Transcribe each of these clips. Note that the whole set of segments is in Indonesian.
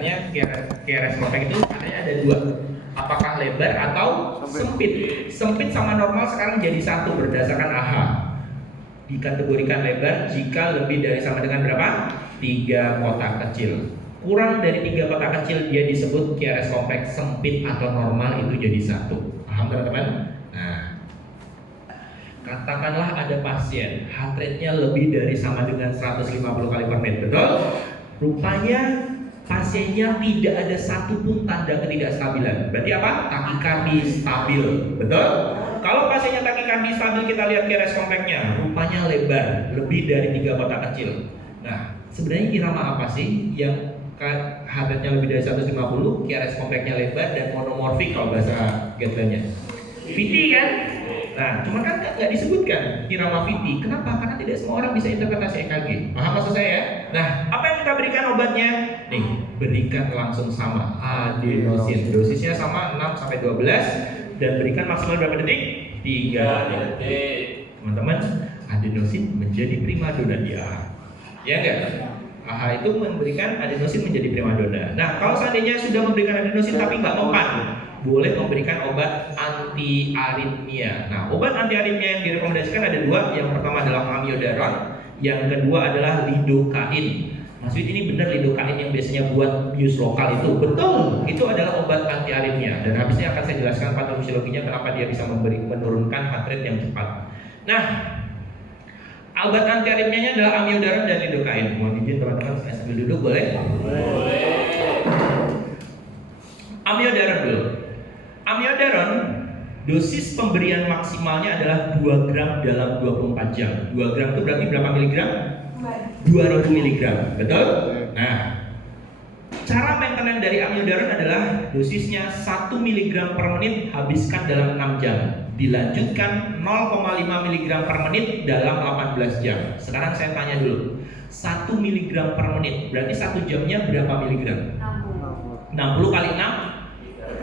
QRS compact itu katanya ada dua, apakah lebar atau sempit. Sempit sama normal sekarang jadi satu berdasarkan AHA. Dikategorikan lebar jika lebih dari sama dengan berapa? 3 kotak kecil. Kurang dari 3 kotak kecil dia disebut QRS compact. Sempit atau normal itu jadi satu. Paham teman-teman? Nah, katakanlah ada pasien heart rate-nya lebih dari sama dengan 150 kali per menit, betul? Rupanya pasiennya tidak ada satupun tanda ketidakstabilan. Berarti apa? Takikardi stabil, betul? Kalau pasiennya takikardi stabil, kita lihat QRS compact-nya, rupanya lebar, lebih dari 3 kotak kecil. Nah, sebenarnya irama apa sih yang heart rate-nya lebih dari 150, QRS compact-nya lebar dan monomorfik kalau bahasa guideline-nya? VT kan? Nah, cuma kan nggak disebutkan irama VT. Kenapa? Karena tidak semua orang bisa interpretasi EKG. Paham maksud saya? Nah, apa yang kita berikan obatnya? Nih, berikan langsung sama adenosin. Dosisnya sama 6-12 dan berikan maksimal berapa detik? 3 detik. Teman-teman, adenosin menjadi primadona di AHA. Ya enggak? AHA itu memberikan adenosin menjadi primadona. Nah, kalau seandainya sudah memberikan adenosin tapi nggak mempan, boleh memberikan obat anti aritmia. Nah, obat anti aritmia yang direkomendasikan ada dua. Yang pertama adalah amiodaron, yang kedua adalah lidocain. Maksud ini benar lidocain yang biasanya buat bius lokal itu? Betul, itu adalah obat anti aritmia. Dan habisnya akan saya jelaskan patofisiologinya kenapa dia bisa menurunkan heart rate yang cepat. Nah, obat anti aritmianya adalah amiodaron dan lidocain. Mohon izin teman-teman, saya sambil duduk boleh? Boleh. Amiodaron dulu. Amiodaron, dosis pemberian maksimalnya adalah 2 gram dalam 24 jam. 2 gram itu berarti berapa miligram? 2000 miligram, betul? Nah, cara maintenance dari amiodaron adalah dosisnya 1 miligram per menit habiskan dalam 6 jam. Dilanjutkan 0,5 miligram per menit dalam 18 jam. Sekarang saya tanya dulu, 1 miligram per menit berarti 1 jamnya berapa miligram? 60 kali 6?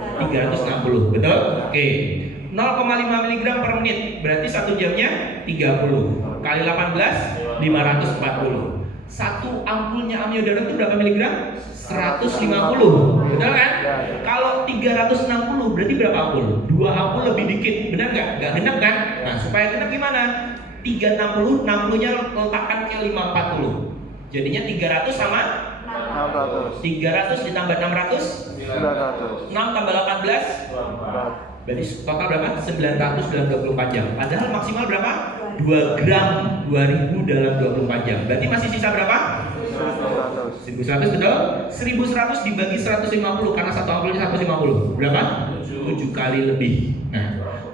360, betul? Oke. 0,5 mg per menit berarti 1 jamnya 30 kali 18 540. Satu ampulnya amiodaron itu berapa miligram? 150, betul kan? Kalau 360 berarti berapa ampul? 2 ampul lebih dikit, benar nggak? Nggak genap kan? Nah, supaya genap gimana? 360, 60-nya letakkan ke 540. Jadinya 300 sama 300 ditambah 600 6 tambah 18 berarti total berapa? 900 dalam 24 jam. Padahal maksimal berapa? 2 gram 2000 dalam 24 jam. Berarti masih sisa berapa? 1100, betul? 1100 dibagi 150 karena satu ampulnya 150. Berapa? 7 kali lebih. Nah,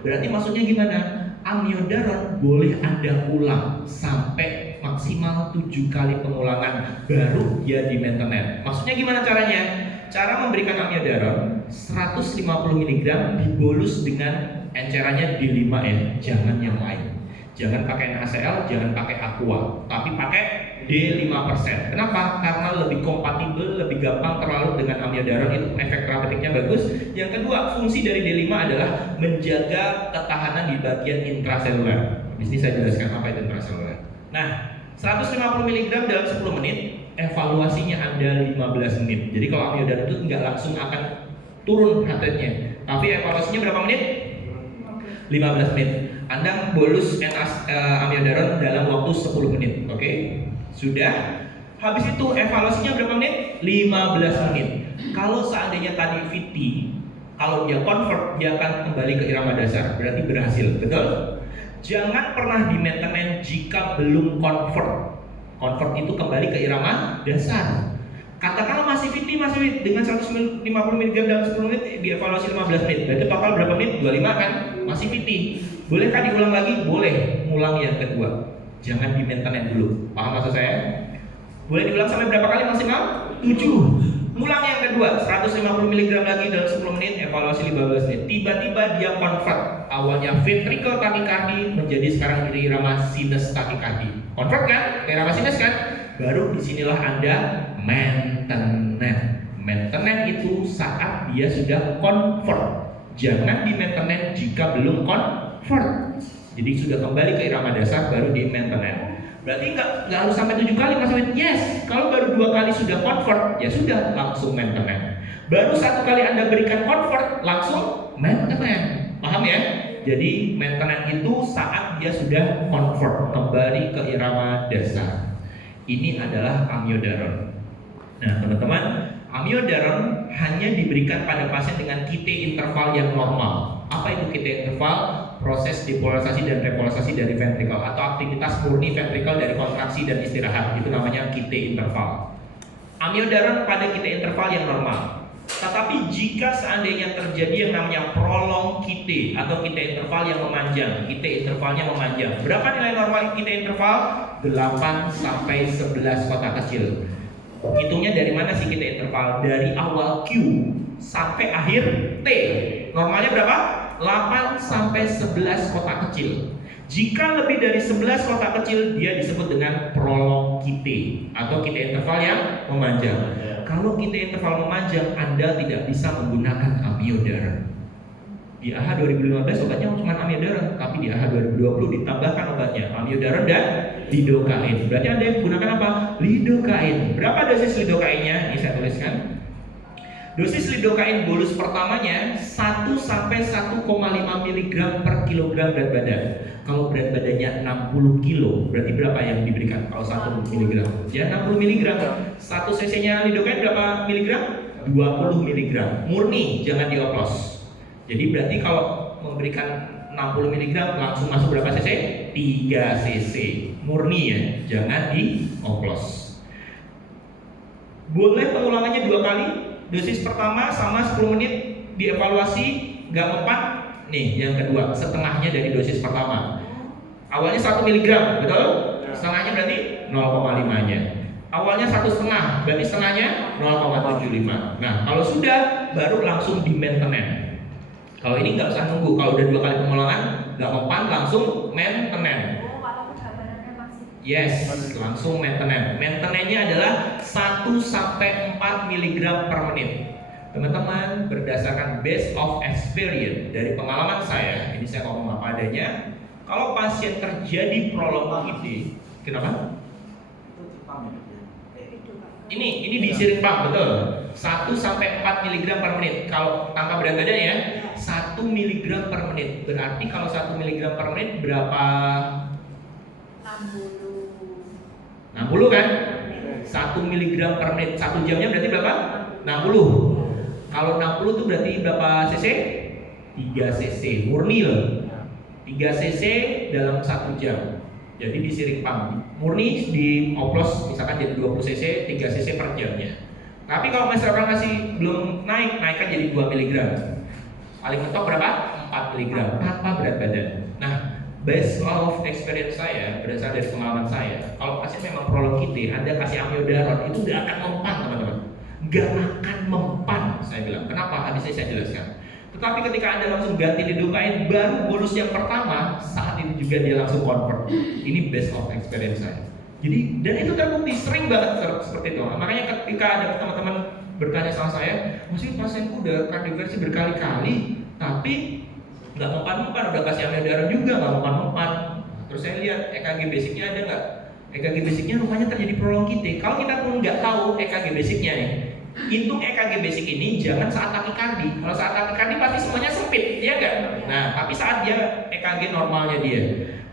berarti maksudnya gimana? Amiodaron boleh Anda ulang sampai maksimal 7 kali pengulangan baru dia di maintenance. Maksudnya gimana caranya? Cara memberikan amiodaron 150 mg dibolus dengan encerannya D5 ya, jangan yang lain. Jangan pakai NaCl, jangan pakai aqua, tapi pakai D5%. Kenapa? Karena lebih kompatibel, lebih gampang terlalu dengan amiodaron, itu efek terapeutiknya bagus. Yang kedua, fungsi dari D5 adalah menjaga ketahanan di bagian intraseluler. Di sini saya jelaskan apa itu intraseluler. Nah, 150 mg dalam 10 menit, evaluasinya Anda 15 menit. Jadi kalau amiodaron itu nggak langsung akan turun heart rate-nya, tapi evaluasinya berapa menit? 15 menit. Anda bolus amiodaron dalam waktu 10 menit. Oke? Sudah. Habis itu evaluasinya berapa menit? 15 menit. Kalau seandainya tadi VT, kalau dia convert, dia akan kembali ke irama dasar. Berarti berhasil. Betul? Jangan pernah di maintenance jika belum convert. Convert itu kembali ke irama dasar. Katakanlah masih VT, masih dengan 150 mg dalam 10 menit, dievaluasi 15 menit. Berarti total berapa menit? 25 kan? Masih VT. Bolehkah diulang lagi? Boleh. Ulang yang kedua. Jangan di maintenance dulu. Paham maksud saya? Boleh diulang sampai berapa kali maksimal? 7. Ulang yang kedua, 150 mg lagi dalam 10 menit, evaluasi 15 menit. Tiba-tiba dia convert. Awalnya ventricle tachycardy menjadi sekarang jadi irama sinus tachycardy. Convert kan? Ke irama sinus kan? Baru disinilah Anda maintenance. Maintenance itu saat dia sudah convert. Jangan di maintenance jika belum convert. Jadi sudah kembali ke irama dasar baru di maintenance. Berarti nggak harus sampai 7 kali Mas Wid. Yes, kalau baru 2 kali sudah convert, ya sudah langsung maintenance. Baru 1 kali Anda berikan convert, langsung maintenance. Paham ya? Jadi maintenance itu saat dia sudah convert kembali ke irama dasar. Ini adalah amiodaron. Nah teman-teman, amiodaron hanya diberikan pada pasien dengan QT interval yang normal. Apa itu QT interval? Proses depolarisasi dan repolarisasi dari ventrikel atau aktivitas murni ventrikel dari kontraksi dan istirahat. Itu namanya QT interval. Amiodaron pada QT interval yang normal. Tetapi jika seandainya terjadi yang namanya prolong QT atau QT interval yang memanjang, QT intervalnya memanjang. Berapa nilai normal QT interval? 8 sampai 11 kotak kecil. Hitungnya dari mana sih QT interval? Dari awal Q sampai akhir T. Normalnya berapa? 8 sampai 11 kotak kecil. Jika lebih dari 11 kotak kecil, dia disebut dengan prolong QT atau QT interval yang memanjang. Kalau QT interval memanjang, Anda tidak bisa menggunakan amiodaron. Di AHA 2015 obatnya cuma amiodaron, tapi di AHA 2020 ditambahkan obatnya amiodaron dan lidocaine. Berarti Anda yang menggunakan apa? Lidocaine. Berapa dosis lidocaine-nya? Ini saya tuliskan. Dosis lidocaine bolus pertamanya 1 sampai 1,5 mg per kilogram berat badan. Kalau berat badannya 60 kilo, berarti berapa yang diberikan kalau 1 mg? Ya 60 mg. 1 cc-nya lidocaine berapa miligram? 20 mg. Murni, jangan dioplos. Jadi berarti kalau memberikan 60 mg langsung masuk berapa cc? 3 cc. Murni ya, jangan dioplos. Boleh pengulangannya 2 kali. Dosis pertama sama 10 menit dievaluasi, nggak mempan. Nih yang kedua, setengahnya dari dosis pertama. Awalnya 1 mg, betul? Setengahnya berarti 0,5 nya. Awalnya 1,5, berarti setengahnya 0,75. Nah kalau sudah, baru langsung di maintenance. Kalau ini nggak usah nunggu. Kalau udah 2 kali pengulangan nggak mempan, langsung maintenance. Yes, langsung maintenance. Maintenance-nya adalah 1 sampai 4 mg per menit. Teman-teman, berdasarkan base of experience dari pengalaman saya, ini saya ngomong apa adanya. Kalau pasien terjadi prolong QT, kenapa? Ini disiring pump, betul. 1 sampai 4 mg per menit. Kalau tanpa berat badan ya, 1 mg per menit. Berarti kalau 1 mg per menit berapa? 60 kan? 1 mg per menit. 1 jamnya berarti berapa? 60. Kalau 60 itu berarti berapa cc? 3 cc. Murni loh. 3 cc dalam 1 jam. Jadi disiring pump. Murni dioplos misalkan jadi 20 cc, 3 cc per jamnya. Tapi kalau misalkan masih belum naik, naikkan jadi 2 mg. Paling mentok berapa? 4 mg tanpa berat badan. Nah, based of experience saya, berdasarkan dari pengalaman saya, kalau pasien memang prolong QT, Anda kasih amiodaron itu tidak akan mempan, teman-teman. Gak akan mempan, saya bilang. Kenapa? Habis saya jelaskan. Tetapi ketika Anda langsung ganti lidocaine, baru bonus yang pertama, saat itu juga dia langsung convert. Ini based of experience saya. Jadi, dan itu terbukti sering banget seperti itu. Makanya ketika ada teman-teman bertanya sama saya, masih pasienku udah kardioversi berkali-kali, tapi nggak mempan-mempan, udah kasih amiodaron juga nggak mempan-mempan. Terus saya lihat EKG basicnya ada nggak? EKG basicnya rupanya terjadi prolong QT. Kalau kita pun nggak tahu EKG basicnya nih, hitung EKG basic ini jangan saat takikardi. Kalau saat takikardi pasti semuanya sempit, ya nggak? Nah, tapi saat dia EKG normalnya dia,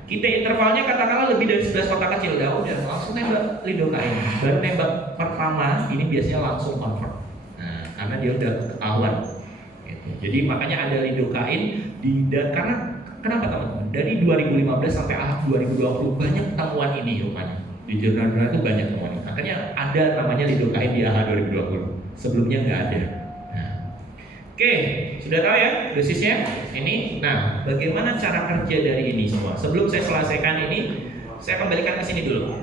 QT intervalnya katakanlah lebih dari 11 kotak kecil, udah langsung tembak lidocaine. Baru tembak pertama ini biasanya langsung convert. Nah, karena dia udah ketahuan. Jadi makanya ada lidocaine karena kenapa teman-teman? Dari 2015 sampai akhir 2020 banyak temuan ini rupanya. Di jurnal-jurnal itu banyak temuan. Makanya ada namanya lidocaine di AHA 2020. Sebelumnya nggak ada. Nah, oke, sudah tahu ya dosisnya ini. Nah, bagaimana cara kerja dari ini semua? Sebelum saya selesaikan ini, saya kembalikan ke sini dulu.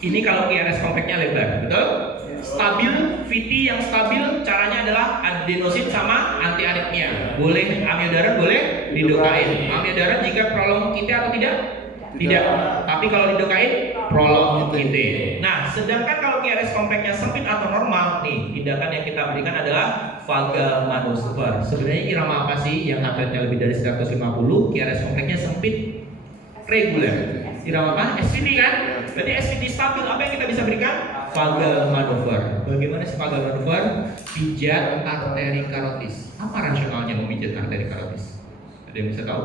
Ini kalau QRS compactnya lebar, betul? Stabil, VT yang stabil caranya adalah adenosin sama anti aritmia. Boleh amiodaron, boleh lidocaine. Amiodaron jika prolong QT atau tidak? Tidak. Tapi kalau lidocaine prolong QT. Nah, sedangkan kalau QRS compactnya sempit atau normal, nih tindakan yang kita berikan adalah vagal manuver. Sebenarnya irama apa sih yang heart rate-nya lebih dari 150? QRS compactnya sempit reguler. Irama apa? SVT kan? Berarti SVT stabil, apa yang kita bisa berikan? Vagal maneuver. Bagaimana sih vagal maneuver? Pijat arteri karotis. Apa rasionalnya memijat arteri karotis? Ada yang bisa tahu?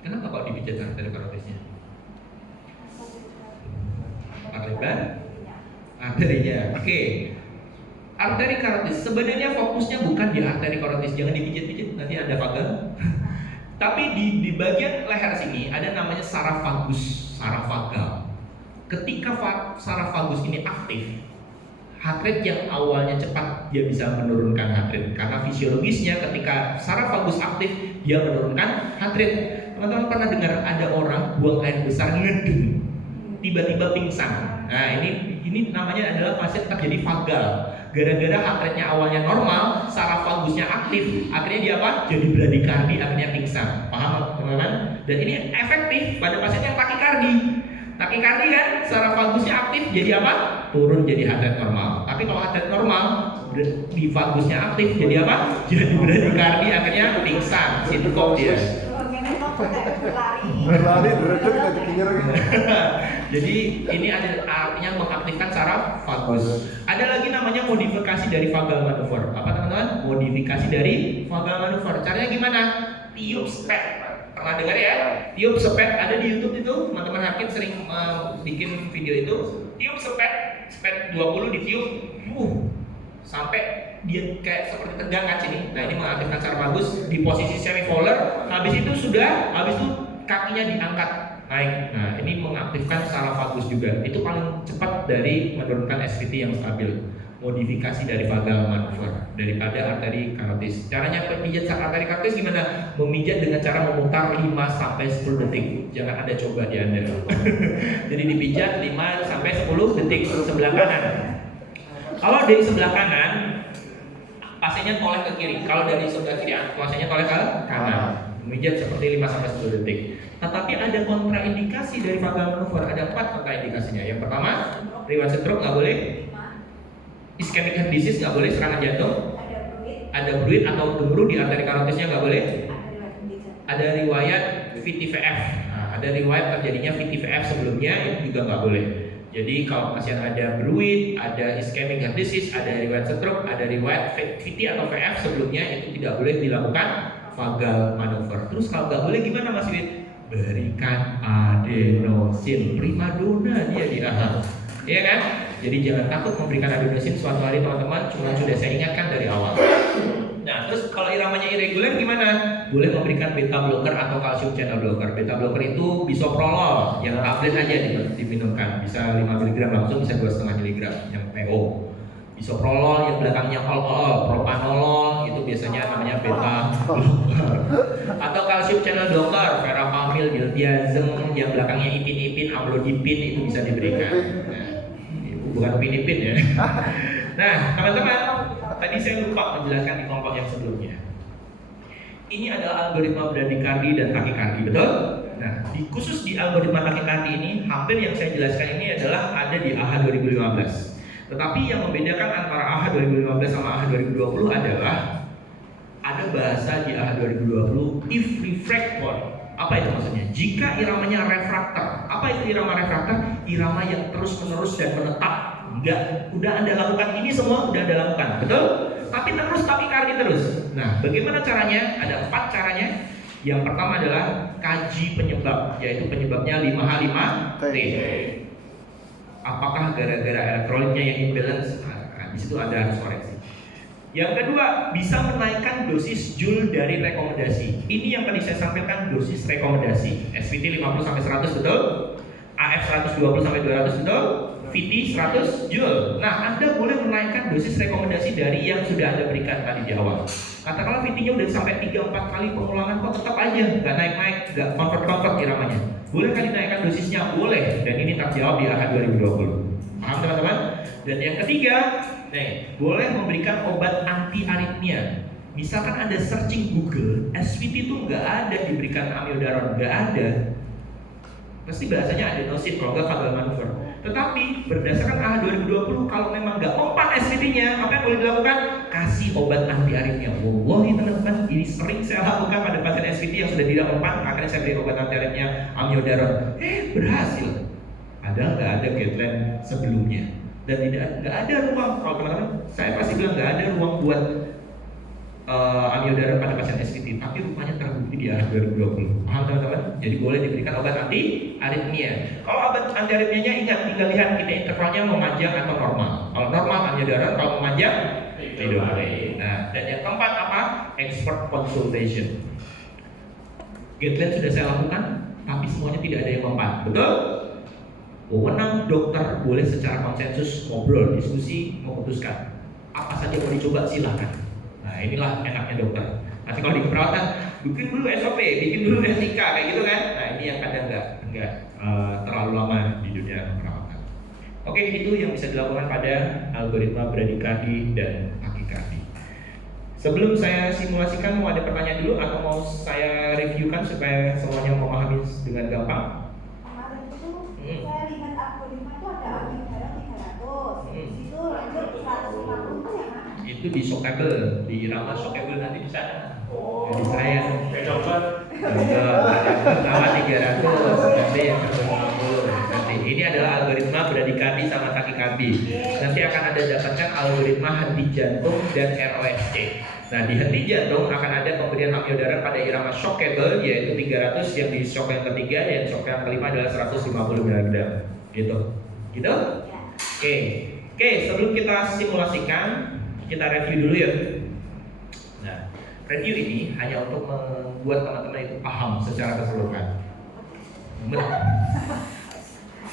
Kenapa kok dipijat arteri karotisnya? Lebar arterinya. Oke. Arteri karotis sebenarnya fokusnya bukan di arteri karotis, jangan dipijit-pijit nanti ada vagal. Tapi di bagian leher sini ada namanya saraf vagus, saraf vagal. Ketika saraf vagus ini aktif, heart rate yang awalnya cepat dia bisa menurunkan heart rate karena fisiologisnya ketika saraf vagus aktif dia menurunkan heart rate. Teman-teman pernah dengar ada orang buang air besar ngedeng, tiba-tiba pingsan. Nah ini namanya adalah pasien terjadi vagal. Gara-gara heart rate-nya awalnya normal, saraf vagusnya aktif, akhirnya dia apa? Jadi bradikardi, akhirnya pingsan. Paham teman-teman? Dan ini efektif pada pasien yang takikardi. Takikardi kan, saraf vagusnya aktif, jadi apa? Turun jadi heart rate normal. Tapi kalau heart rate normal, di vagusnya aktif, jadi apa? Jadi bradikardi, akhirnya pingsan. Sinkop dia. Berlari deretuk kita dipikir gitu. Jadi ini ada artinya mengaktifkan saraf vagus. Ada lagi namanya modifikasi dari vagal maneuver. Apa teman-teman? Modifikasi dari vagal maneuver. Caranya gimana? Tiup spet. Pernah dengar ya? Tiup spet ada di YouTube itu. Teman-teman hakim sering bikin video itu. Tiup spet 20 ditiup. Sampai dia kayak seperti tegang kan sini. Nah ini mengaktifkan saraf vagus di posisi semipolar. Habis itu kakinya diangkat naik. Nah ini mengaktifkan saraf vagus juga. Itu paling cepat dari menurunkan SVT yang stabil. Modifikasi dari vagal maneuver daripada arteri karotis. Caranya pemijat arteri karotis gimana? Memijat dengan cara memutar 5 sampai 10 detik. Jangan ada coba di Anda. Jadi dipijat 5 sampai 10 detik sebelah kanan. Kalau dari sebelah kanan, pasiennya toleh ke kiri. Kalau dari sebelah kiri, pasiennya toleh ke kanan. Memijat seperti 5-10 detik. Tetapi ada kontraindikasi dari vagal maneuver. Ada 4 kontraindikasinya. Yang pertama, riwayat stroke nggak boleh. Ischemic heart disease nggak boleh, serangan jantung. Ada bruit atau gemuruh di arteri karotisnya nggak boleh. Ada riwayat VTVF. Nah, ada riwayat terjadinya VTVF sebelumnya, itu juga nggak boleh. Jadi kalau pasien ada bruit, ada ischemic heart disease, ada riwayat stroke, ada riwayat VT atau VF sebelumnya, itu tidak boleh dilakukan vagal maneuver. Terus kalau nggak boleh gimana Mas Wid? Berikan adenosin, primadona dia di ahal, ya kan? Jadi jangan takut memberikan adenosin. Suatu hari teman-teman sudah saya ingatkan dari awal. Nah terus kalau iramanya irregular gimana? Boleh memberikan beta blocker atau calcium channel blocker. Beta blocker itu bisoprolol, yang tablet aja diminumkan. Bisa 5 mg langsung, bisa 2,5 mg yang PO. Bisoprolol yang belakangnya ol, propanolol itu biasanya namanya beta blocker. Atau calcium channel blocker, verapamil, diltiazem yang belakangnya ipin, amlodipin itu bisa diberikan. Nah, bukan pinipin ya. Nah teman-teman, tadi saya lupa menjelaskan di kelompok yang sebelumnya. Ini adalah algoritma bradikardi dan takikardi, betul? Nah, khusus di algoritma takikardi ini, hampir yang saya jelaskan ini adalah ada di AHA 2015. Tetapi yang membedakan antara AHA 2015 sama AHA 2020 adalah ada bahasa di AHA 2020 if refractor. Apa itu maksudnya? Jika iramanya refraktor. Apa itu irama refraktor? Irama yang terus-menerus dan menetap. Udah Anda lakukan ini semua, udah Anda lakukan, betul? Tapi terus takikardi terus. Nah, bagaimana caranya? Ada 4 caranya. Yang pertama adalah kaji penyebab, yaitu penyebabnya 5H5T. Apakah gara-gara elektrolitnya yang imbalance? Nah, di situ Anda harus koreksi. Yang kedua, bisa menaikkan dosis joule dari rekomendasi. Ini yang tadi saya sampaikan, dosis rekomendasi. SVT 50 sampai 100 betul? AF 120 sampai 200 betul? VT 100 joule. Nah, Anda boleh menaikkan dosis rekomendasi dari yang sudah Anda berikan tadi di awal. Katakanlah VT-nya udah sampai 3-4 kali pengulangan, kok tetap aja nggak naik-naik, nggak convert iramanya. Boleh kan dinaikkan dosisnya? Boleh. Dan ini terjawab di AHA 2020. Paham teman-teman? Dan yang ketiga, boleh memberikan obat anti aritmia. Misalkan Anda searching Google, SVT itu nggak ada diberikan amiodaron, nggak ada. Pasti bahasanya adenosin, kalau nggak vagal maneuver. Tetapi berdasarkan AHA 2020, kalau memang nggak mempan SVT-nya, apa yang boleh dilakukan? Kasih kasih obat anti aritmia. Wallahi teman-teman, ini sering saya lakukan pada pasien SVT yang sudah tidak mempan. Akhirnya saya beri obat anti aritmia amiodaron. Berhasil. Padahal nggak ada guideline sebelumnya. Dan nggak ada ruang, kalau teman-teman, saya pasti bilang nggak ada ruang buat amiodaron pada pasien SVT. Tapi rupanya terbukti di akhir 2020. Paham teman-teman? Jadi boleh diberikan obat anti aritmia. Kalau obat anti aritmianya ingat, tinggal lihat kita intervalnya memanjang atau normal. Kalau normal amiodaron, kalau memanjang lidocaine. Nah, dan yang keempat apa? Expert consultation. Guideline sudah saya lakukan, tapi semuanya tidak ada yang mempan. Betul? Wewenang dokter boleh secara konsensus ngobrol, diskusi, memutuskan apa saja mau dicoba silahkan. Nah, inilah enaknya dokter. Nanti kalau di keperawatan, bikin dulu SOP, bikin dulu etika kayak gitu kan. Nah, ini yang kadang nggak terlalu lama di dunia keperawatan. Oke, itu yang bisa dilakukan pada algoritma bradikardie dan takikardie. Sebelum saya simulasikan, mau ada pertanyaan dulu atau mau saya reviewkan supaya semuanya memahami dengan gampang? Kemarin itu saya lihat algoritma itu ada amiodaron 300, itu lanjut 150 itu yang mana? Itu di shockable, di irama shockable nanti di sana. Jadi saya Coba pertama 300, nanti yang 150. Nanti ini adalah algoritma bradikardie sama takikardie. Nanti akan ada dapatkan algoritma henti jantung dan ROSC. Nah, di henti jantung akan ada pemberian amiodaron pada irama shockable yaitu 300, yang di shock yang ketiga, dan shock yang kelima adalah 150 mg. Gitu. Gitu? Oke, sebelum kita simulasikan, kita review dulu ya. Nah, review ini hanya untuk membuat teman-teman itu paham secara keseluruhan.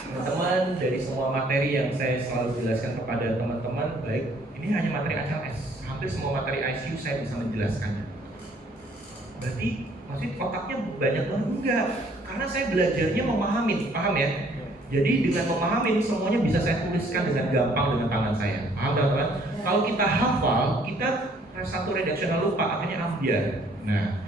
Teman-teman, dari semua materi yang saya selalu jelaskan kepada teman-teman, baik ini hanya materi HLS, hampir semua materi ICU saya bisa menjelaskannya. Berarti maksud otaknya banyak banget? Enggak, karena saya belajarnya memahami, paham ya? Jadi dengan memahami semuanya bisa saya tuliskan dengan gampang dengan tangan saya. Paham teman-teman? Kalau kita hafal, kita satu redaksional lupa, akhirnya ambiar. Nah,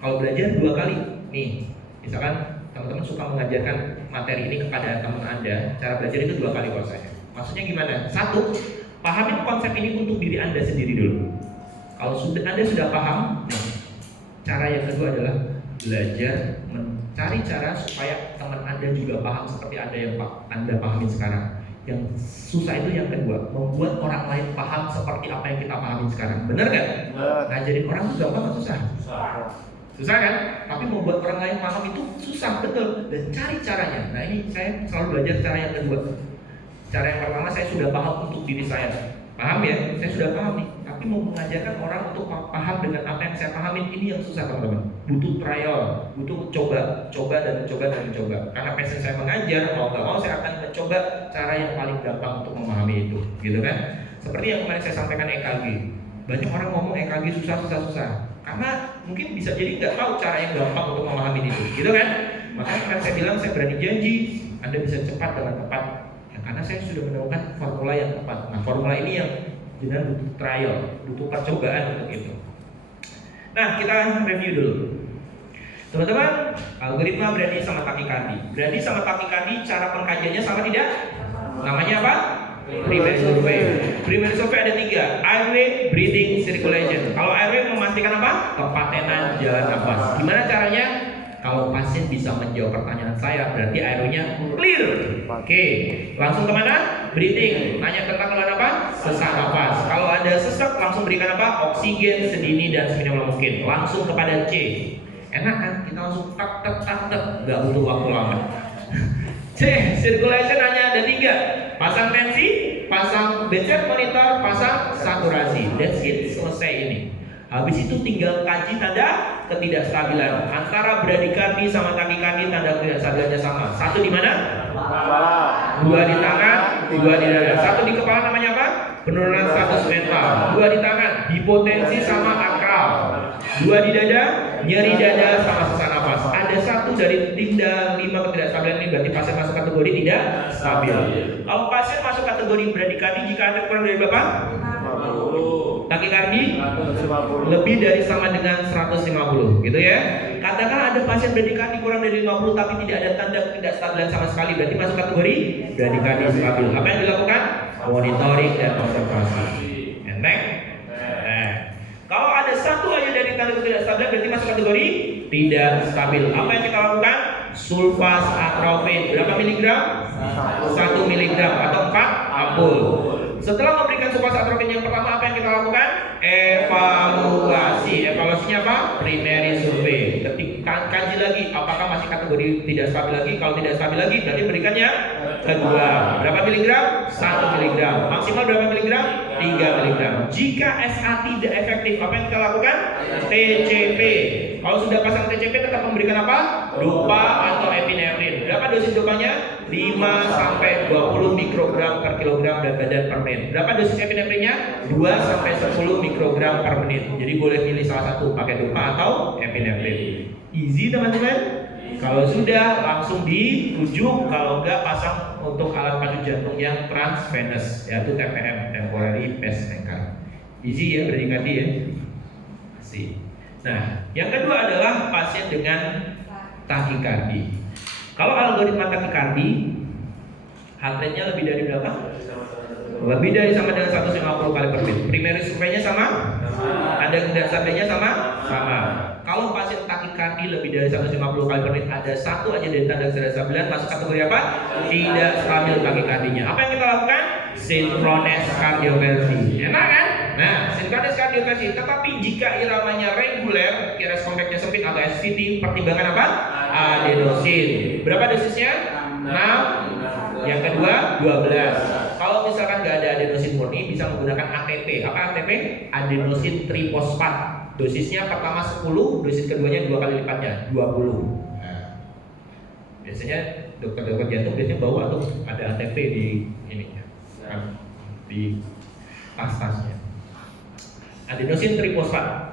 kalau belajar 2 kali, nih, misalkan teman-teman suka mengajarkan materi ini kepada teman Anda, cara belajar itu 2 kali kalau saya. Maksudnya gimana? 1, pahamin konsep ini untuk diri Anda sendiri dulu. Kalau Anda sudah paham, nih, cara yang kedua adalah belajar mencari cara supaya teman Anda juga paham seperti Anda pahami sekarang. Yang susah itu yang kedua, membuat orang lain paham seperti apa yang kita pahami sekarang. Benar kan? Ngajarin orang itu gampang atau susah? Susah kan? Tapi membuat orang lain paham itu susah, betul. Dan cari caranya. Nah, ini saya selalu belajar cara yang kedua. Cara yang pertama saya sudah paham untuk diri saya. Paham ya? Saya sudah paham nih. Tapi mau mengajarkan orang untuk paham dengan apa yang saya pahamin, ini yang susah teman-teman. Butuh trial, butuh coba dan mencoba. Karena passion saya mengajar, mau nggak mau saya akan mencoba cara yang paling gampang untuk memahami itu, gitu kan? Seperti yang kemarin saya sampaikan EKG. Banyak orang ngomong EKG susah. Karena mungkin bisa jadi nggak tahu cara yang gampang untuk memahami itu, gitu kan? Makanya kan saya bilang, saya berani janji Anda bisa cepat dengan tepat, ya, karena saya sudah menemukan formula yang tepat. Nah, formula ini yang dengan butuh trial, butuh percobaan untuk itu. Nah, kita review dulu, teman-teman. Algoritma bradikardie sama takikardie. Bradikardie sama takikardie cara pengkajiannya sama tidak? Namanya apa? Primary survey. Primary survey ada 3, airway, breathing, circulation. Kalau airway memastikan apa? Kepatenan jalan nafas. Gimana caranya? Kalau pasien bisa menjawab pertanyaan saya, berarti airway-nya clear. Oke, langsung kemana? Breathing. Nanya tentang keluhan apa? Sesak nafas. Kalau ada sesak, langsung berikan apa? Oksigen sedini dan seminimal mungkin. Langsung kepada C. Enak kan? Kita langsung tak, nggak butuh waktu lama. C, circulation hanya ada 3. Pasang tensi, pasang bedside monitor, pasang saturasi. That's it, selesai ini. Habis itu tinggal kaji tanda ketidakstabilan. Antara bradikardie sama takikardie tanda ketidakstabilannya sama. 1 di mana? 2 di tangan, 2 di dada. 1 di kepala namanya apa? Penurunan status mental. 2 di tangan, hipotensi sama akral. 2 di dada, nyeri dada sama sesak nafas. Ada 1 dari tinda 5 ketidakstabilan ini, berarti pasien masuk kategori tidak stabil. Kalau pasien masuk kategori bradikardie jika ada kurang dari berapa? 50. Takikardie lebih dari sama dengan 150, gitu ya. Katakan ada pasien bradikardie kurang dari 50 tapi tidak ada tanda ketidakstabilan sama sekali, berarti masuk kategori bradikardie stabil. Apa yang dilakukan? Monitoring dan observasi. And next, dari tanda ketidakstabilan berarti masuk kategori tidak stabil. Apa yang kita lakukan? Sulfas atrofin berapa miligram? 1 miligram atau 4 ampul. Setelah memberikan sulfas atrofin yang pertama, apa yang kita lakukan? Evaluasi. Evaluasinya apa? Primary survey. Kaji lagi apakah masih kategori tidak stabil lagi. Kalau tidak stabil lagi berarti berikannya kedua. Berapa miligram? 1 miligram. Maksimal berapa miligram? 3 miligram. Jika SA tidak efektif, apa yang kita lakukan? TCP. Kalau sudah pasang TCP tetap memberikan apa? Dopa atau epinefrin. Berapa dosis dopanya? 5 sampai 20 mikrogram per kilogram berat badan per menit. Berapa dosis epinefrinnya? 2 sampai 10 mikrogram per menit. Jadi boleh pilih salah satu, pakai dopa atau epinefrin. Easy teman-teman. Kalau sudah langsung dirujuk, kalau enggak pasang untuk alat pacu jantung yang transvenous, yaitu TPM, temporary pacemaker. Easy ya, berdikati ya. Asik. Nah, yang kedua adalah pasien dengan takikardi. Kalau algoritma takikardi, heart rate-nya lebih dari berapa? Lebih dari sama dengan 150 kali per menit. Primary survey-nya sama? Ada tidak stabilnya sama? Sama. Kalau pasien takikardi lebih dari 150 kali per menit, ada satu aja dari tanda ketidakstabilan, masuk kategori apa? Tidak stabil takikardinya. Apa yang kita lakukan? Synchronous cardioversi. Enak kan? Nah, synchronous cardioversi. Tetapi jika iramanya reguler, QRS compactnya sempit atau SVT, pertimbangan apa? Adenosin. Berapa dosisnya? 6. Yang kedua 12. Kalau misalkan nggak ada adenosin murni, bisa menggunakan ATP. Apa ATP? Adenosin trifosfat. Dosisnya pertama 10, dosis keduanya 2 kali lipatnya, 20. Nah, biasanya dokter-dokter jantung biasanya bawa tuh ada ATP di ininya, di tas-tasnya. Adenosin trifosfat.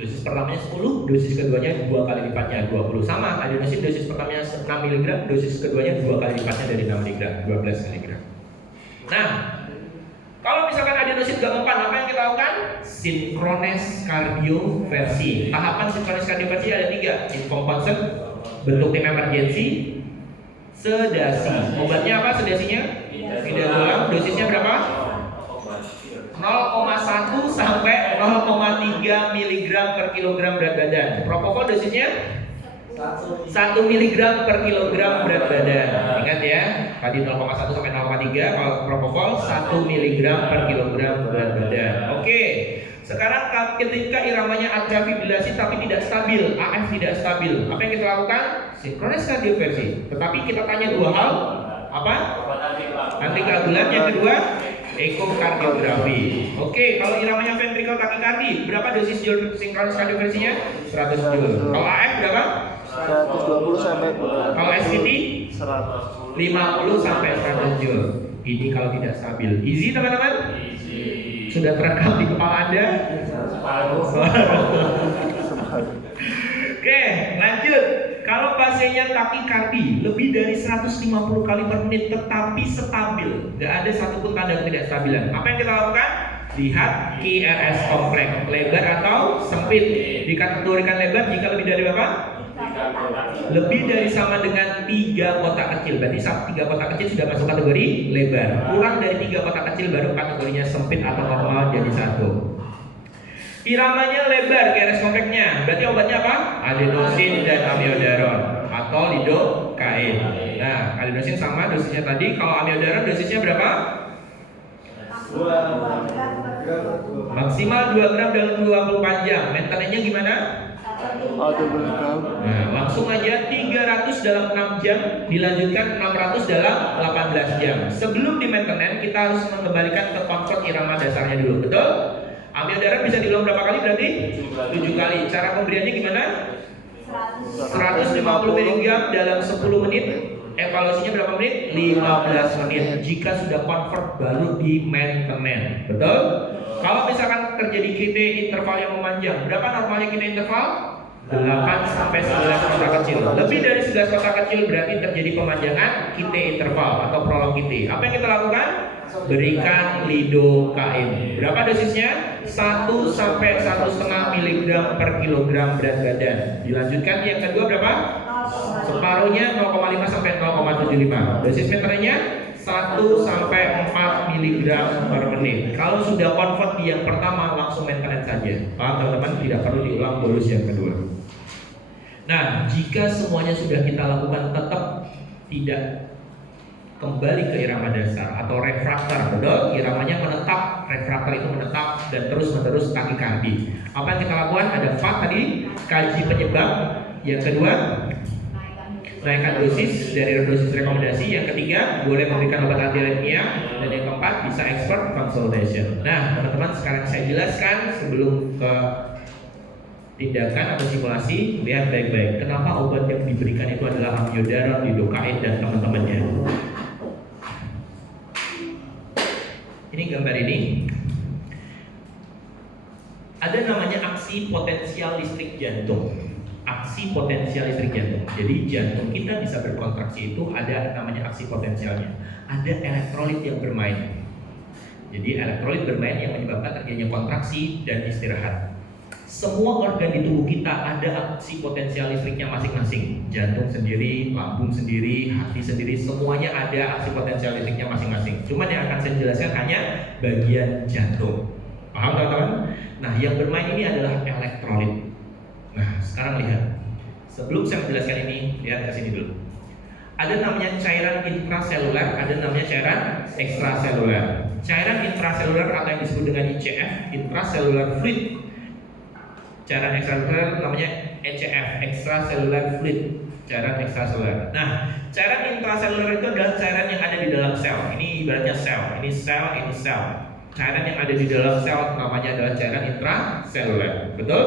Dosis pertamanya 10, dosis keduanya 2 kali lipatnya 20. Sama, adenosin dosis pertamanya 6 mg, dosis keduanya 2 kali lipatnya dari 6 mg, 12 mg. Nah, kalau misalkan adenosin gak mempan, apa yang kita lakukan? Synchronous cardioversi. Tahapan synchronous cardioversi ada 3. Informed consent, bentuk tim emergency, sedasi. Obatnya apa sedasinya? Midazolam. Dosisnya berapa? 0,1 sampai 0,3 mg per kilogram berat badan. Propofol dosisnya 1 mg per kilogram berat badan. Ingat ya, tadi 0,1 sampai 0,3. Kalau propofol 1 mg per kilogram berat badan. Oke. Sekarang ketika iramanya atrial fibrilasi tapi tidak stabil, AF tidak stabil, apa yang kita lakukan? Synchronous cardioversi. Tetapi kita tanya dua hal. Apa? Antikoagulan. Yang kedua, ekokardiografi. Oke, kalau iramanya ventricle takikardi, berapa dosis joule synchronous cardioversinya? 100 joule. Kalau AF berapa? 120 sampai Kalau SVT? 100. 50 sampai 100 joule. Ini kalau tidak stabil. Easy teman-teman? Sudah terekam di kepala Anda? Oke, lanjut. Kalau pasiennya takikardi lebih dari 150 kali per menit tetapi stabil, nggak ada satupun tanda ketidakstabilan, apa yang kita lakukan? Lihat QRS kompleks, lebar atau sempit. Dikategorikan lebar jika lebih dari berapa? Lebih dari sama dengan 3 kotak kecil. Berarti 3 kotak kecil sudah masuk kategori lebar. Kurang dari 3 kotak kecil baru kategorinya sempit atau normal jadi 1. Iramanya lebar, QRS kompleksnya. Berarti obatnya apa? Adenosin dan amiodaron atau lidocaine. Nah, adenosin sama dosisnya tadi. Kalau amiodaron dosisnya berapa? Maksimal 2 gram dalam 24 jam. Maintenance-nya gimana? Nah, langsung aja 300 dalam 6 jam, dilanjutkan 600 dalam 18 jam. Sebelum di maintenance, kita harus mengembalikan ke komfort irama dasarnya dulu. Betul? Amiodaron bisa diulang berapa kali berarti? 7 kali. Cara pemberiannya gimana? 150 mg dalam 10 menit. Evaluasinya berapa menit? 15 menit. Jika sudah convert baru di maintenance. Betul? Kalau misalkan terjadi QT interval yang memanjang, berapa normalnya QT interval? 8 sampai 11 kotak kecil. Lebih dari 11 kotak kecil berarti terjadi pemanjangan QT interval atau prolong QT. Apa yang kita lakukan? Berikan lidocaine. Berapa dosisnya? 1 sampai 1,5 mg per kilogram berat badan. Dilanjutkan yang kedua berapa? Separuhnya 0,5 sampai 0,75. Dosis meternya 1 sampai 4 mg miligram per menit. Kalau sudah convert di yang pertama, langsung maintenance saja. Paham teman-teman? Tidak perlu diulang bonus yang kedua. Nah, jika semuanya sudah kita lakukan tetap tidak kembali ke irama dasar atau refraktor, betul? Iramanya menetap, refraktor itu menetap dan terus-menerus takikardi. Apa yang kita lakukan? Ada 4 tadi, kaji penyebab. Yang kedua, naikkan dosis dari dosis rekomendasi. Yang ketiga, boleh memberikan obat antiaritmia. Dan yang keempat, bisa expert consultation. Nah, teman-teman, sekarang saya jelaskan sebelum ke tindakan atau simulasi. Lihat baik-baik, kenapa obat yang diberikan itu adalah amiodaron, lidocaine, dan teman-temannya. Ini gambar ini. Ada namanya aksi potensial listrik jantung. Aksi potensial listrik jantung. Jadi jantung kita bisa berkontraksi itu ada namanya aksi potensialnya. Ada elektrolit yang bermain. Jadi elektrolit bermain yang menyebabkan terjadinya kontraksi dan istirahat. Semua organ di tubuh kita ada aksi potensial listriknya masing-masing. Jantung sendiri, lambung sendiri, hati sendiri, semuanya ada aksi potensial listriknya masing-masing. Cuman yang akan saya jelaskan hanya bagian jantung. Paham teman-teman? Nah, yang bermain ini adalah elektrolit. Nah, sekarang lihat. Sebelum saya menjelaskan ini, lihat ke sini dulu. Ada namanya cairan intraseluler, ada namanya cairan ekstraseluler. Cairan intraseluler atau yang disebut dengan ICF, intracellular fluid. Cairan ekstraseluler namanya ECF, extracellular fluid. Cairan ekstraseluler. Nah, cairan intraseluler itu adalah cairan yang ada di dalam sel. Ini ibaratnya sel, ini sel, ini sel. Cairan yang ada di dalam sel namanya adalah cairan intraseluler. Betul?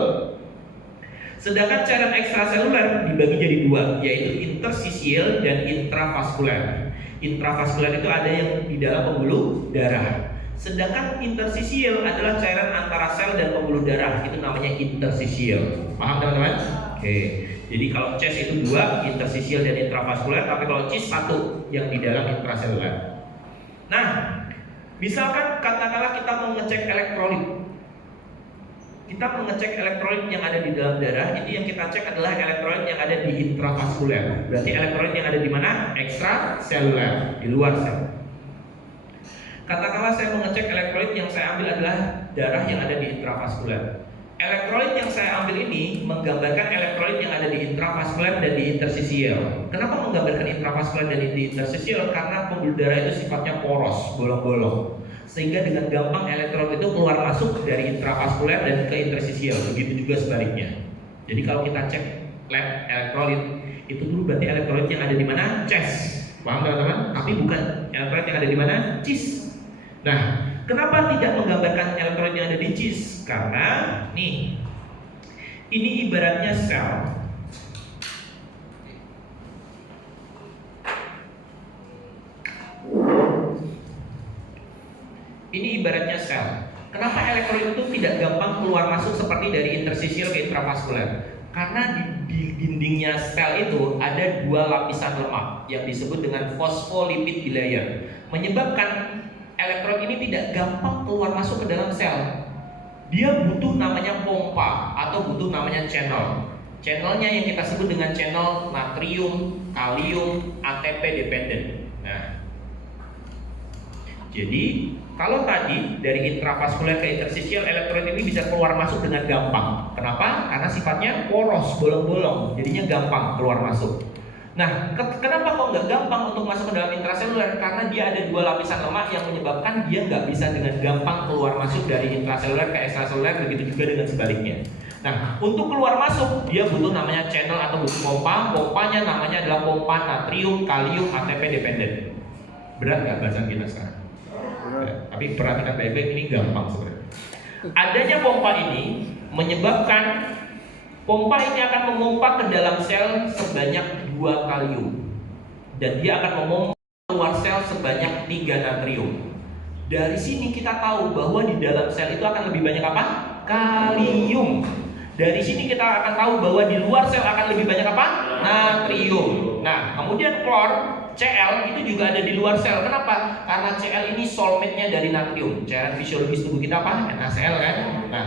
Sedangkan cairan ekstraseluler dibagi jadi dua, yaitu intersisial dan intravaskuler. Intravaskuler itu ada yang di dalam pembuluh darah. Sedangkan intersisial adalah cairan antara sel dan pembuluh darah, itu namanya intersisial. Paham teman-teman? Oke. Jadi kalau CHES itu dua, intersisial dan intravaskuler, tapi kalau CHIS satu yang di dalam intraseluler. Nah, misalkan katakanlah kita mau ngecek elektrolit. Kita mengecek elektrolit yang ada di dalam darah, itu yang kita cek adalah elektrolit yang ada di intravaskuler. Berarti elektrolit yang ada di mana? Ekstraseluler, di luar sel. Katakanlah saya mengecek elektrolit yang saya ambil adalah darah yang ada di intravaskuler. Elektrolit yang saya ambil ini menggambarkan elektrolit yang ada di intravaskuler dan di intersisial. Kenapa menggambarkan intravaskuler dan di intersisial? Karena pembuluh darah itu sifatnya poros, bolong-bolong. Sehingga dengan gampang elektrolit itu keluar masuk dari intravaskuler dan ke intersisial. Begitu juga sebaliknya. Jadi kalau kita cek lab elektrolit, itu dulu berarti elektrolit yang ada di mana? CHES. Paham teman-teman? Tapi bukan elektrolit yang ada di mana? CHIS. Nah, kenapa tidak menggambarkan elektrolit yang ada di CHIS? Karena nih, ini ibaratnya sel. Ini ibaratnya sel. Kenapa elektrolit itu tidak gampang keluar masuk seperti dari intersisial ke intravaskuler? Karena di dindingnya sel itu ada dua lapisan lemak yang disebut dengan phospholipid bilayer, menyebabkan elektrolit ini tidak gampang keluar masuk ke dalam sel. Dia butuh namanya pompa atau butuh namanya channel. Channelnya yang kita sebut dengan channel natrium, kalium, ATP dependent. Nah, jadi kalau tadi dari intravaskuler ke intersisial, elektrolit ini bisa keluar masuk dengan gampang. Kenapa? Karena sifatnya poros, bolong-bolong, jadinya gampang keluar masuk. Nah, kenapa kok nggak gampang untuk masuk ke dalam intraseluler? Karena dia ada dua lapisan lemak yang menyebabkan dia nggak bisa dengan gampang keluar masuk dari intraseluler ke ekstraseluler, begitu juga dengan sebaliknya. Nah, untuk keluar masuk, dia butuh namanya channel atau butuh pompa. Pompanya namanya adalah pompa natrium, kalium, ATP dependent. Berat nggak bahasan kita sekarang? Ya, tapi perhatikan baik-baik, ini gampang sebenarnya. Adanya pompa ini menyebabkan pompa ini akan memompa ke dalam sel sebanyak 2 kalium, dan dia akan memompa keluar sel sebanyak 3 natrium. Dari sini kita tahu bahwa di dalam sel itu akan lebih banyak apa? Kalium. Dari sini kita akan tahu bahwa di luar sel akan lebih banyak apa? Natrium. Nah, kemudian klor Cl itu juga ada di luar sel. Kenapa? Karena Cl ini soulmate-nya dari natrium. Cairan fisiologis tubuh kita apa? NaCl kan? Nah,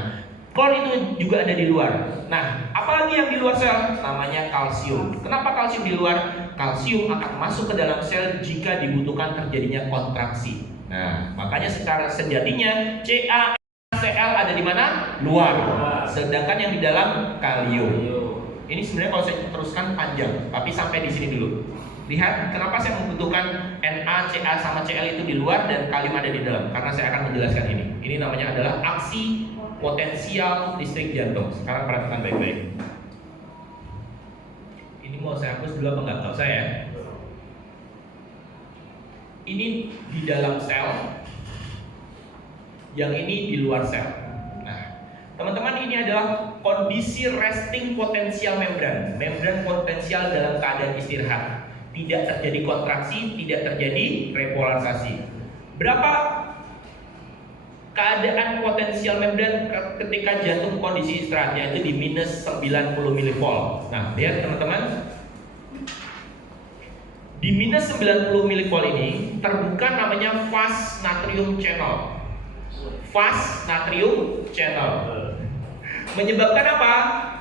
klor itu juga ada di luar. Nah, apalagi yang di luar sel? Namanya kalsium. Kenapa kalsium di luar? Kalsium akan masuk ke dalam sel jika dibutuhkan terjadinya kontraksi. Nah, makanya secara sejatinya CaCl ada di mana? Luar. Sedangkan yang di dalam kalium. Ini sebenarnya kalau saya teruskan panjang, tapi sampai di sini dulu. Lihat kenapa saya membutuhkan Na, Ca sama Cl itu di luar dan kalium ada di dalam. Karena saya akan menjelaskan ini. Ini namanya adalah aksi potensial listrik jantung. Sekarang perhatikan baik-baik. Ini mau saya hapus dulu apa enggak? Tahu saya. Ini di dalam sel, yang ini di luar sel. Nah, teman-teman, ini adalah kondisi resting potensial membran. Membran potensial dalam keadaan istirahat. Tidak terjadi kontraksi, tidak terjadi repolarisasi. Berapa keadaan potensial membran ketika jantung kondisi istirahat? Yaitu di minus 90 mV. Nah, lihat teman-teman. Di minus 90 mV ini terbuka namanya fast natrium channel. Fast natrium channel. Menyebabkan apa?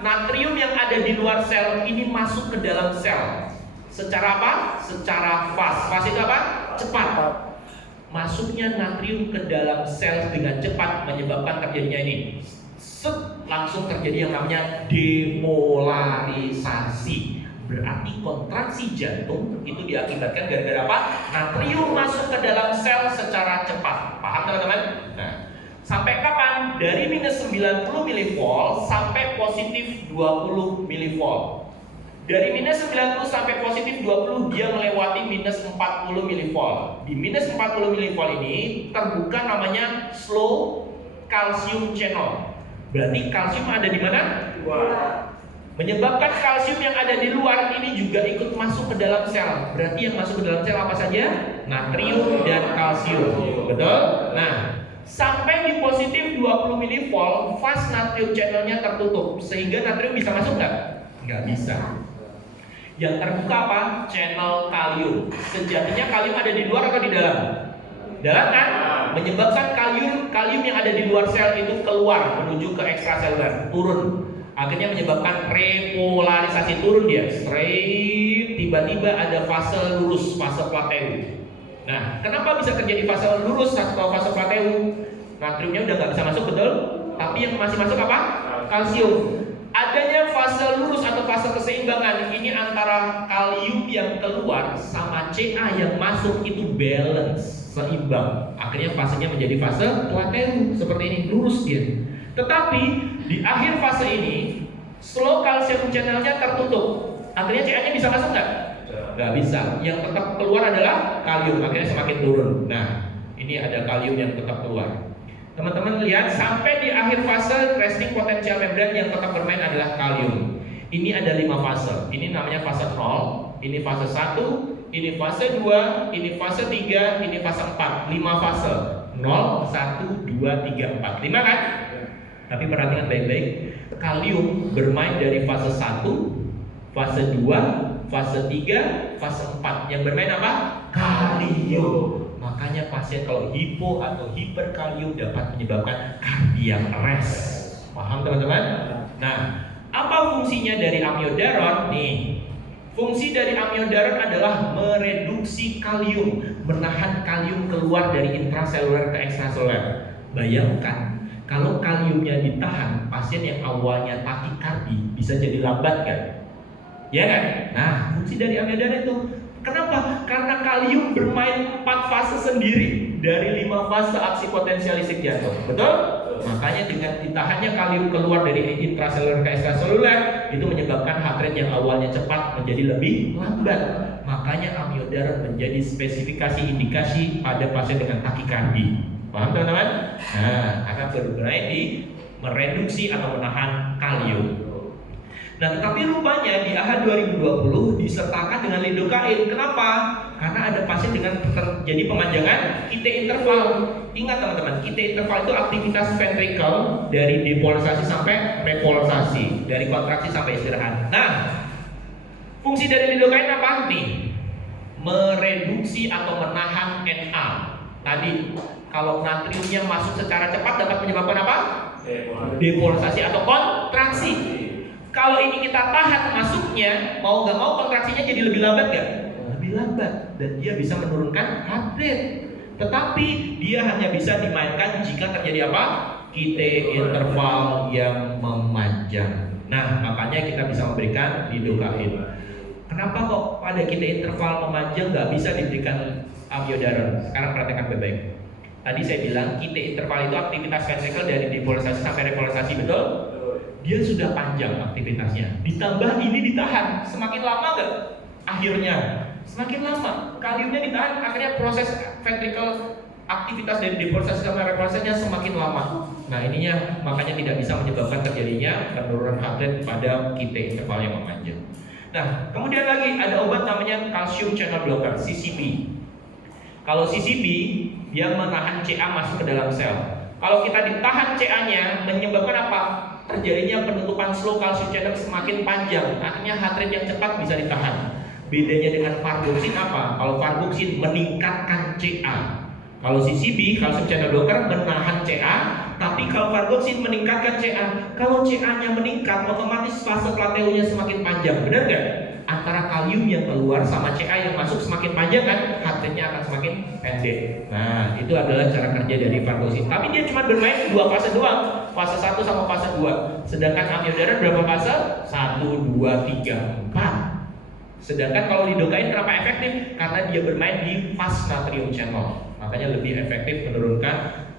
Natrium yang ada di luar sel ini masuk ke dalam sel. Secara apa? Secara fast. Fast itu apa? Cepat. Masuknya natrium ke dalam sel dengan cepat menyebabkan terjadinya ini. Langsung terjadi yang namanya depolarisasi. Berarti kontraksi jantung itu diakibatkan gara-gara apa? Natrium masuk ke dalam sel secara cepat. Paham teman-teman? Nah, sampai kapan? Dari minus 90 mV sampai positif 20 mV. Dari minus 90 sampai positif 20 dia melewati minus 40 mV. Di minus 40 mV ini terbuka namanya slow calcium channel. Berarti kalsium ada di mana? Menyebabkan kalsium yang ada di luar ini juga ikut masuk ke dalam sel. Berarti yang masuk ke dalam sel apa saja? Natrium dan kalsium. Betul? Nah, sampai di positif 20 mV, fast natrium channelnya tertutup. Sehingga natrium bisa masuk nggak? Nggak bisa. Yang terbuka apa? Channel kalium. Sejatinya kalium ada di luar atau di dalam? Dalam kan? Menyebabkan kalium yang ada di luar sel itu keluar menuju ke ekstraseluler, turun. Akhirnya menyebabkan repolarisasi, turun dia straight, tiba-tiba ada fase lurus, fase plateau. Nah, kenapa bisa terjadi fase lurus atau fase plateau? Natriumnya udah nggak bisa masuk, betul? Tapi yang masih masuk apa? Kalsium. Adanya fase lurus atau fase keseimbangan ini antara kalium yang keluar sama Ca yang masuk itu balance, seimbang. Akhirnya fasenya menjadi fase plateau, seperti ini, lurus dia. Tetapi di akhir fase ini slow calcium channelnya tertutup. Akhirnya Ca-nya bisa masuk nggak? Nggak bisa. Yang tetap keluar adalah kalium. Akhirnya semakin turun. Nah, ini ada kalium yang tetap keluar. Teman-teman lihat, sampai di akhir fase resting potential membran yang tetap bermain adalah kalium. Ini ada 5 fase. Ini namanya fase 0, ini fase 1, ini fase 2, ini fase 3, ini fase 4. 5 fase. 0, 1, 2, 3, 4. 5 kan? Tapi perhatikan baik-baik. Kalium bermain dari fase 1, fase 2, fase 3, fase 4. Yang bermain apa? Kalium. Makanya pasien kalau hipo atau hiperkalium dapat menyebabkan cardiac arrest. Paham teman-teman? Nah, apa fungsinya dari amiodaron? Nih, fungsi dari amiodaron adalah mereduksi kalium, menahan kalium keluar dari intraseluler ke ekstraseluler. Bayangkan, kalau kaliumnya ditahan, pasien yang awalnya takikardi bisa jadi lambat kan? Ya kan? Nah, fungsi dari amiodaron itu kenapa? Karena kalium bermain 4 fase sendiri dari 5 fase aksi potensial listrik jantung. Betul? Makanya dengan ditahannya kalium keluar dari intraseluler ke ekstraseluler itu menyebabkan heart rate yang awalnya cepat menjadi lebih lambat. Makanya amiodaron menjadi spesifikasi indikasi pada pasien dengan takikardi. Paham teman-teman? Nah, akan bermain di mereduksi atau menahan kalium. Nah, tetapi rupanya di AHA 2020 disertakan dengan lidokain. Kenapa? Karena ada pasien dengan terjadi pemanjangan QT interval. Ingat teman-teman, QT interval itu aktivitas ventricle dari depolarisasi sampai repolarisasi, dari kontraksi sampai istirahat. Nah, fungsi dari lidokain apa nih? Mereduksi atau menahan Na. Tadi kalau natriumnya masuk secara cepat dapat menyebabkan apa? Depolarisasi atau kontraksi. Kalau ini kita tahan masuknya, mau nggak mau kontraksinya jadi lebih lambat nggak? Lebih lambat, dan dia bisa menurunkan heart rate. Tetapi dia hanya bisa dimainkan jika terjadi apa? QT interval yang memanjang. Nah, makanya kita bisa memberikan lidocaine. Kenapa kok pada QT interval memanjang nggak bisa diberikan amiodaron? Sekarang perhatikan baik-baik. Tadi saya bilang QT interval itu aktivitas ventricle dari depolarisasi sampai repolarisasi, betul? Dia sudah panjang aktivitasnya. Ditambah ini ditahan, semakin lama nggak? Akhirnya semakin lama kaliumnya ditahan, akhirnya proses ventricle aktivitas dari depolarisasi sama repolarisasinya semakin lama. Nah ininya makanya tidak bisa menyebabkan terjadinya penurunan heart rate pada QT interval yang memanjang. Nah kemudian lagi ada obat namanya calcium channel blocker (CCB). Kalau CCB dia menahan CA masuk ke dalam sel. Kalau kita ditahan CA-nya menyebabkan apa? Terjadinya penutupan slow calcium channel semakin panjang. Artinya heart rate yang cepat bisa ditahan. Bedanya dengan vargoxin apa? Kalau vargoxin meningkatkan CA. Kalau CCB, calcium channel blocker, menahan CA, tapi kalau vargoxin meningkatkan CA. Kalau CA-nya meningkat, otomatis fase plateaunya semakin panjang, benar nggak? Antara kalium yang keluar sama CA yang masuk semakin panjang kan, heart rate-nya akan semakin pendek. Nah, itu adalah cara kerja dari vargoxin. Tapi dia cuma bermain 2 fase doang, fase 1 sama fase 2. Sedangkan amiodaron berapa fase? 1, 2, 3, 4. Sedangkan kalau lidocaine kenapa efektif? Karena dia bermain di fast natrium channel. Makanya lebih efektif menurunkan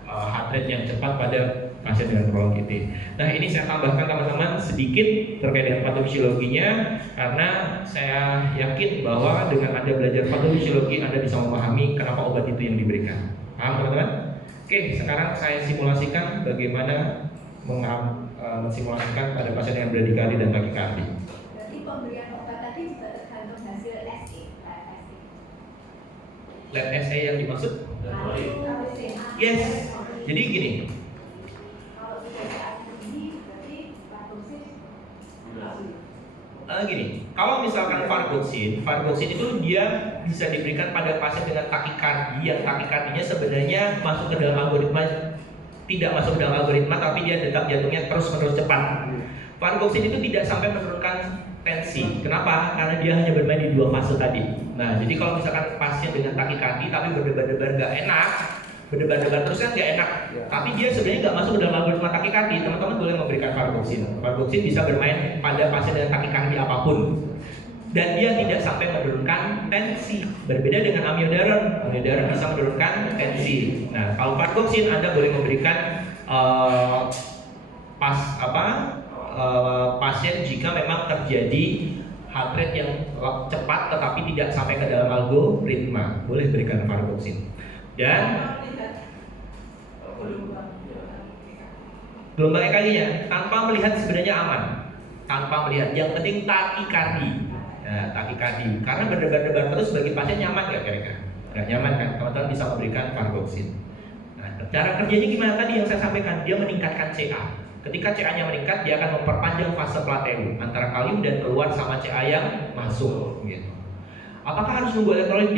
heart rate yang cepat pada pasien dengan prolong QT. Nah ini saya tambahkan teman-teman sedikit terkait dengan patofisiologinya, karena saya yakin bahwa dengan Anda belajar patofisiologi Anda bisa memahami kenapa obat itu yang diberikan. Paham teman-teman? Oke, sekarang saya simulasikan bagaimana mensimulasikan pada pasien yang bradikardi dan takikardi. Berarti pemberian obat tadi juga tergantung hasil SE. Lab SA yang dimaksud? Yes. Jadi gini. Kalau sudah saat ini berarti vargoxin. Gini, kalau misalkan vargoxin itu dia bisa diberikan pada pasien dengan takikardi yang takikardinya sebenarnya masuk ke dalam algoritma, tidak masuk ke dalam algoritma, tapi dia detak jantungnya terus-menerus cepat. Vargoxin itu tidak sampai menurunkan tensi. Kenapa? Karena dia hanya bermain di 2 fase tadi. Nah, jadi kalau misalkan pasien dengan takikardi tapi berdebar-debar nggak enak, berdebar-debar terus kan nggak enak. Tapi dia sebenarnya nggak masuk ke dalam algoritma takikardi. Teman-teman boleh memberikan vargoxin. Vargoxin bisa bermain pada pasien dengan takikardi apapun. Dan dia tidak sampai menurunkan tensi. Berbeda dengan amiodaron. Amiodaron bisa menurunkan tensi. Nah, kalau vargoxin Anda boleh memberikan pasien jika memang terjadi heart rate yang cepat tetapi tidak sampai ke dalam algoritma, boleh berikan vargoxin. Dan gelombang EKG-nya tanpa melihat sebenarnya aman, tanpa melihat. Yang penting takikardi. Nah, takikardi karena berdebar-debar terus bagi pasien nyaman nggak kira-kira? Nggak nyaman kan? Teman-teman bisa memberikan vargoxin. Nah, cara kerjanya gimana tadi yang saya sampaikan? Dia meningkatkan CA. Ketika CA-nya meningkat, dia akan memperpanjang fase plateu antara kalium dan keluar sama CA yang masuk. Gitu. Apakah harus nunggu elektrolit?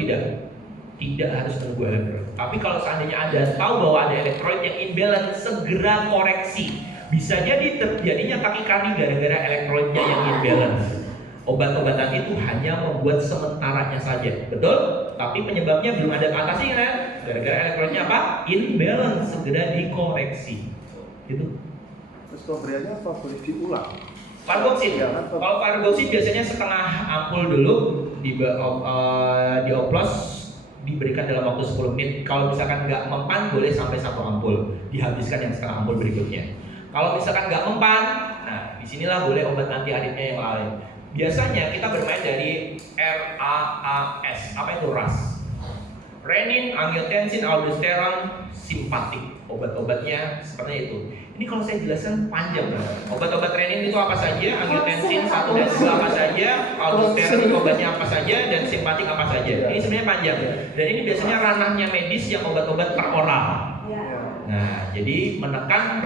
Tidak harus nunggu elektrolit. Tapi kalau seandainya Anda tahu bahwa ada elektrolit yang imbalance, segera koreksi. Bisa jadi terjadinya takikardi gara-gara elektrolitnya yang imbalance. Obat-obatan itu hanya membuat sementaranya saja, betul? Tapi penyebabnya belum ada atasi kan? Gara-gara elektrolitnya apa? Imbalance, segera dikoreksi. Gitu. Terus pemberiannya apa? Boleh diulang? Vargoxin. Ya, kan? Kalau vargoxin biasanya setengah ampul dulu dioplos, diberikan dalam waktu 10 menit. Kalau misalkan nggak mempan, boleh sampai 1 ampul, dihabiskan yang setengah ampul berikutnya. Kalau misalkan nggak mempan, nah disinilah boleh obat anti aritmia yang lain. Biasanya kita bermain dari RAAS. Apa itu RAS? Renin, angiotensin, aldosteron, simpatik. Obat-obatnya seperti itu. Ini kalau saya jelaskan panjang. Obat-obat renin itu apa saja, angiotensin 1 dan 2 apa saja, aldosteron itu obatnya apa saja, dan simpatik apa saja. Ini sebenarnya panjang. Dan ini biasanya ranahnya medis yang obat-obat per oral. Nah, jadi menekan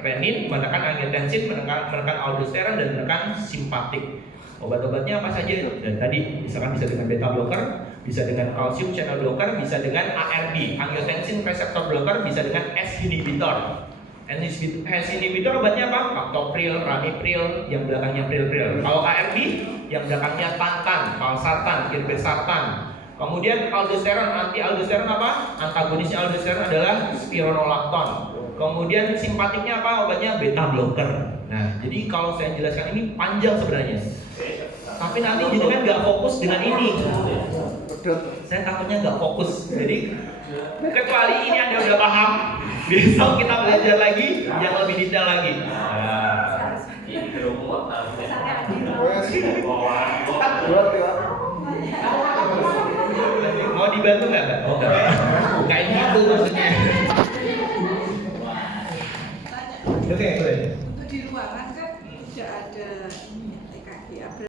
renin, menekan angiotensin, menekan aldosteron, dan menekan simpatik. Obat-obatnya apa saja? Dan tadi misalkan bisa dengan beta blocker, bisa dengan calcium channel blocker, bisa dengan ARB, angiotensin receptor blocker, bisa dengan S inhibitor. S inhibitor obatnya apa? Captopril, ramipril, yang belakangnya pril-pril. Kalau ARB, yang belakangnya tantan, valsartan, irbesartan. Kemudian aldosteron, anti aldosteron apa? Antagonisnya aldosteron adalah spironolakton. Kemudian simpatiknya apa? Obatnya beta blocker. Nah, jadi kalau saya jelaskan ini panjang sebenarnya. Tapi nanti jenengan nggak fokus dengan ini. Saya takutnya nggak fokus. Jadi kecuali ini Anda udah paham, besok kita belajar lagi yang lebih detail lagi. Mau dibantu nggak, Mbak? Oh, kayak gitu maksudnya. Oke.